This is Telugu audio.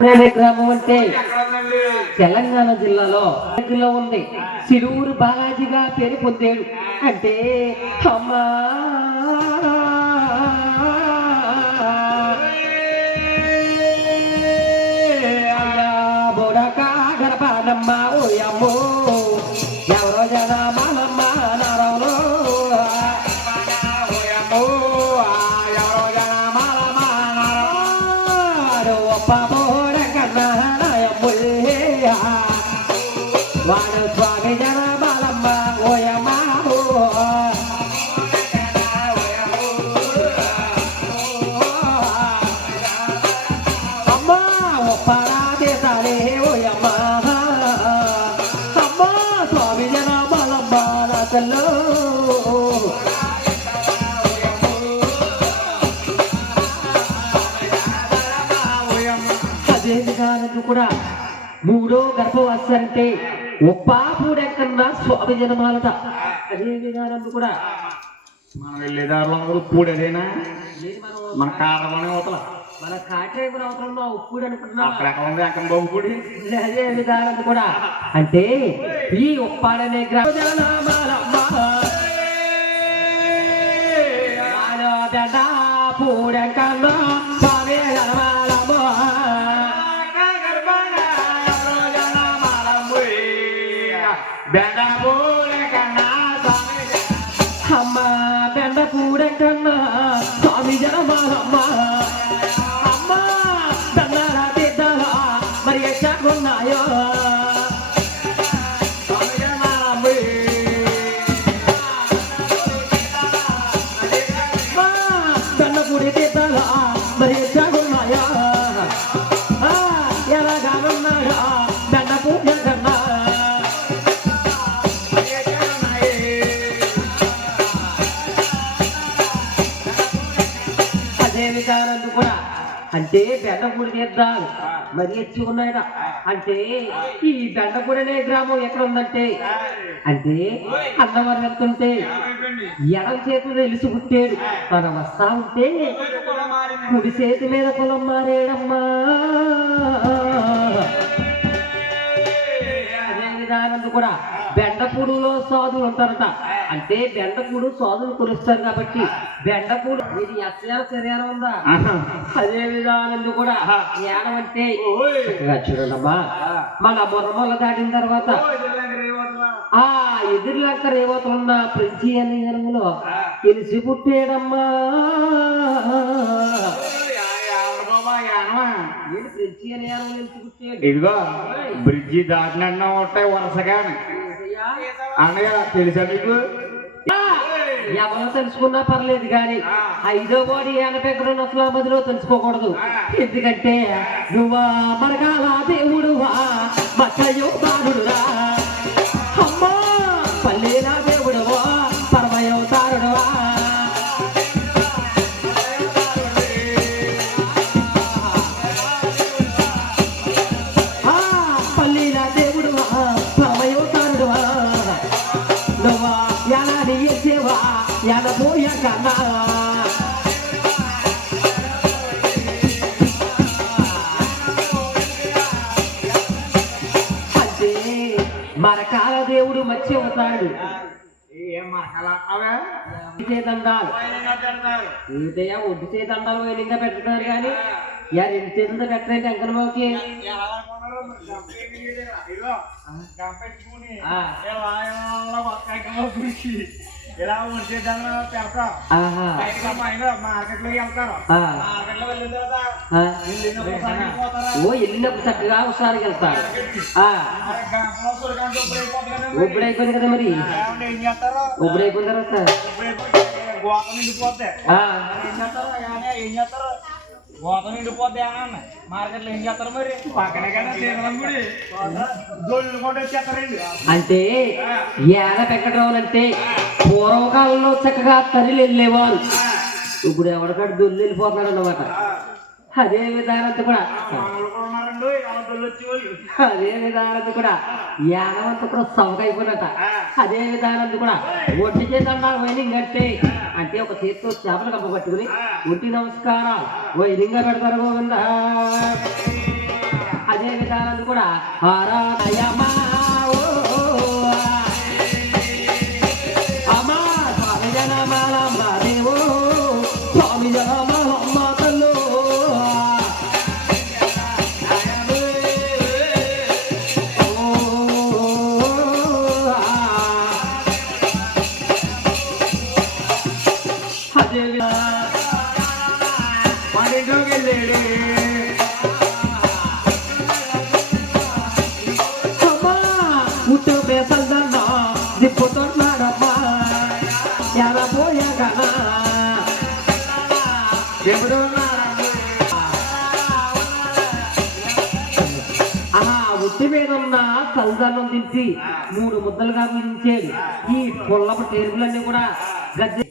గ్రామం అంటే తెలంగాణ జిల్లాలో ఉంది. సిరూరు బాలాజీగా పేరు పొందాడు. అంటే అమ్మా బోడకా గర్భానమ్మ ఓయమ్మో ఎవరో జన మాలమ్మ నరవలో ఓయమ్మో ఎవరో జన మాలమ్మ నరవలో ఒప్ప వాడు స్వామి జన బాలమ్మ ఓయమ్మ అమ్మ ఒప్పరా దేశాలే ఓయమ్మ అమ్మ స్వామి జన బాలమ్మ నాకల్లో అదే విధానం కూడా మూడో గర్భవాస అంటే ఒప్పాపూడెక్కన్నా స్వామి జనమాలట. అదే విధానం కూడా మనం వెళ్ళేదారిలో పూడేదేనా మన కాడలోనే అవతల మన కాటేపురం అవతలంలో ఉప్పుడు అనుకుంటున్నాం. అక్కడ ఉంది అక్కడ బాబుపూడి. అదే విధానం కూడా అంటే ఈ ఒప్పాడనే పూడెక్కన్నా స్వామి జనమాలమ్మ అమ్మ బెండ పూడెక్కన్నా స్వామి జనమాలమ్మ అమ్మ దండారా తీద్దాలా మరి ఎచ్చాకున్నాయో స్వామి జనమాలమ్మ బెండ పూడి తీద్దాలా మరి ఎచ్చాకున్నాయో ఎలాగానున్నాయో బెండ పూడెక్కన్నా విధానాలు కూడా అంటే బెండపూడి తీర్థాలు మరి ఎచ్చి ఉన్నాయట. అంటే ఈ బెండపూడి అనే గ్రామం ఎక్కడ ఉందంటే అంటే అన్నవరం వెళ్తుంటే ఎడం చేతులు తెలిసి పుట్టాడు. మనం వస్తా ఉంటే కుడి చేతి మీద కులం మారేడమ్మా. అదే విధానం కూడా బెండపూడులో సాధువులు ఉంటారట. అంటే బెండపూడు సాధువులు కొలుస్తారు కాబట్టి బెండపూడు ఇది ఎస్ఆర్ శరీరం ఉందా. అదే విధానం కూడా జ్ఞానం అంటే చూడండమ్మా మన బొర్రమొల్ల దాటిన తర్వాత ఆ ఎదురులంక రేవతలున్న ప్రిన్సి అనే జనములో తెలిసి పుట్టాడమ్మా. ఇదిగో బ్రిడ్జి దాటినన్నా ఉంటాయి వరుసగా అన్నయ్య తెలుసా మీకు? ఎవరో తెలుసుకున్నా పర్లేదు కానీ 5వ వాడి 81 అసలు మధ్యలో తెలుసుకోకూడదు. ఎందుకంటే నువ్వా మరగాల దేవుడువా మచ్చయో బాలుడురా అమ్మా పల్లేలా దేవుడువా పరమయోతారుడువా పల్లీలా దేవుడువా పరమయోతారుడువా నువ్వా ఎలా నీ సేవా ఎలా పోయా కన్నా అంటే మరకాల దేవుడు మచ్చి అవుతాడు. దండాలు ఇంతయా ఒడ్డు చే దండాలు వైలింగా పెట్టుకున్నారు కానీ రెండు చేతులతో పెట్టలేదు అంకనబాబుకి. ఇలా ఉంటే పెడతా మార్కెట్ లోకి వెళ్తారు. ఓ వెళ్ళినప్పుడు చక్కగా ఒకసారి వెళ్తారు. ఇప్పుడు అయిపోయింది కదా మరి ఇప్పుడు అయిపోయిన తర్వాత గోత నిండిపోతే ఏం చేస్తారు గోత నిండిపోతే మార్కెట్ లో ఏం చేస్తారు మరి పక్కనే కదా దొల్లు కూడా వచ్చేస్తారండి. అంటే ఏడ పెట్టడం అంటే పూర్వకాలంలో చక్కగా తల్లి వెళ్ళేవారు. ఇప్పుడు ఎవరికాడు దొల్లు వెళ్ళిపోతున్నాడు అన్నమాట. అదే విధానంతో కూడా అదే విధానంతో కూడా యానవంత కూడా సవకైపోయినట. అదే విధానంతో కూడా ఒంటి చేతన్నారు వైనింగ్ అంటే ఒక చేతితో చేపలు కప్ప పట్టుకుని ఒంటి నమస్కారం వైనింగా పెడతారు గోవింద. కూడా ఆరాయమా అమ్మా స్వామి జనమాలమ్మ దేవో స్వామి జనమాలమ్మ తల్లు ఉట్టి మీద ఉన్న చల్దన్నం దించి 3 ముద్దలుగా మించాడు. ఈ పుల్లపు టేబులన్నీ కూడా గద్దె